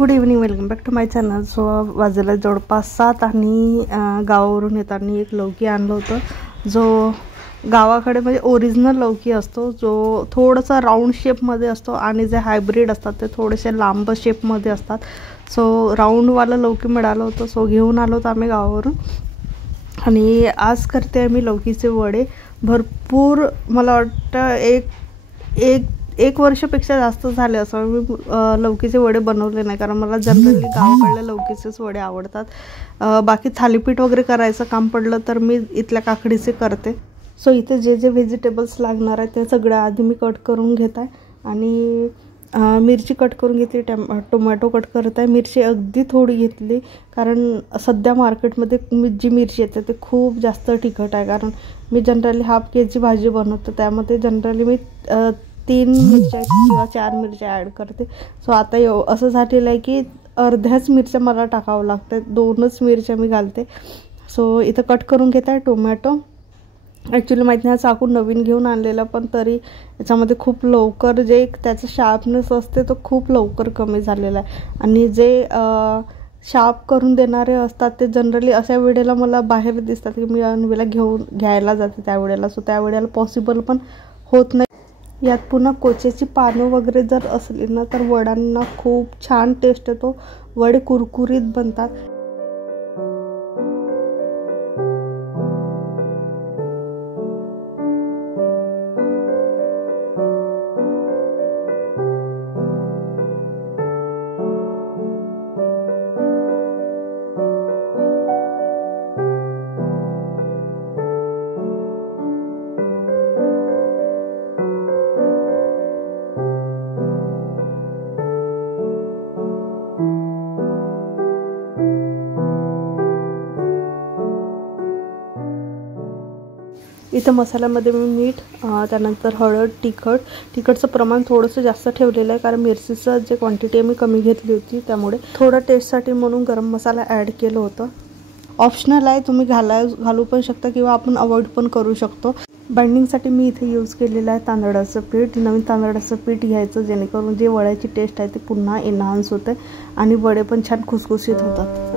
Good evening, welcome back to my channel. So वाजले जवळपास 7 आणि गावावरून येताना एक लौकी आणलं होतं, जो गावाकडे म्हणजे ओरिजिनल लौकी असतो, जो थोडासा राऊंड शेपमध्ये असतो आणि जे हायब्रिड असतात ते थोडेसे लांब शेपमध्ये असतात. सो राऊंडवाला लौकी मिळालं होतं, सो घेऊन आलो होतो आम्ही गावावरून. आणि आज करते मी लौकीचे वडे. भरपूर मला वाटतं एक वर्षापेक्षा जास्त झाले असं मी लौकीचे वडे बनवले नाही, कारण मला जनरली गावाकडल्या लौकीचेच वडे आवडतात. बाकी थालीपीठ वगैरे करायचं काम पडलं तर मी इथल्या काकडीचे करते. सो इथे जे जे व्हेजिटेबल्स लागणार आहेत ते सगळं आधी मी कट करून घेत आहे. आणि मिरची कट करून घेतली, टोमॅटो कट करत आहे. मिरची अगदी थोडी घेतली, कारण सध्या मार्केटमध्ये जी मिरची येते ते खूप जास्त तिखट आहे. कारण मी जनरली हाफ के जी भाजी बनवतो, त्यामध्ये जनरली मी 3 मिरच्या किंवा 4 मिरच्या ॲड करते. सो आता असं झालेलं आहे की अर्ध्याच मिरच्या मला टाकावं लागतात, 2च मिरच्या मी घालते. सो इथं कट करून घेत आहे टोमॅटो. ॲक्च्युली माहीत नाही, चाकू नवीन घेऊन आणलेला, पण तरी याच्यामध्ये खूप लवकर जे त्याचं शार्पनेस असते तो खूप लवकर कमी झालेला आहे. आणि जे शार्प करून देणारे असतात ते जनरली अशा वेळेला मला बाहेर दिसतात की मी अनवेला घ्यायला जाते त्यावेळेला. सो त्यावेळेला पॉसिबल पण होत नाही. यात पुन्हा कोच्याची पानं वगैरे जर असली ना तर वड्यांना खूप छान टेस्ट येतो, वडे कुरकुरीत बनतात. इथं मसाल्यामध्ये मी मीठ, त्यानंतर हळद, तिखटचं प्रमाण थोडंसं जास्त ठेवलेलं आहे, कारण मिरचीचं जे क्वांटिटी आहे मी कमी घेतली होती, त्यामुळे थोडं टेस्टसाठी म्हणून गरम मसाला ॲड केलं होतं. ऑप्शनल आहे, तुम्ही घालू पण शकता किंवा आपण अवॉइड पण करू शकतो. बाइंडिंगसाठी मी इथे यूज केलेलं आहे तांदळाचं पीठ. नवीन तांदळाचं पीठ घ्यायचं, जेणेकरून जे वड्याची टेस्ट आहे ते पुन्हा एनहान्स होते आणि वडे पण छान खुसखुशीत होतात.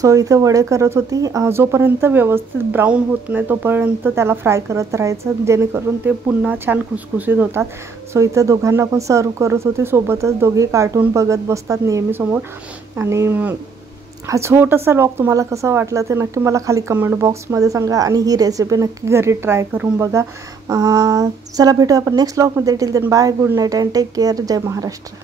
सो इथे वडे करत होती. जोपर्यंत व्यवस्थित ब्राऊन होत नाही तोपर्यंत त्याला फ्राय करत राहायचं, जेणेकरून ते पुन्हा छान खुसखुशीत होतात. सो इथं दोघांना पण सर्व करत होते. सोबतच दोघे कार्टून बघत बसतात नेहमी समोर. आणि हा छोटासा व्लॉग तुम्हाला कसा वाटला ते नक्की मला खाली कमेंट बॉक्समध्ये सांगा. आणि ही रेसिपी नक्की घरी ट्राय करून बघा. चला भेटूया आपण नेक्स्ट व्लॉगमध्ये. Till then bye, good night and take care. जय महाराष्ट्र.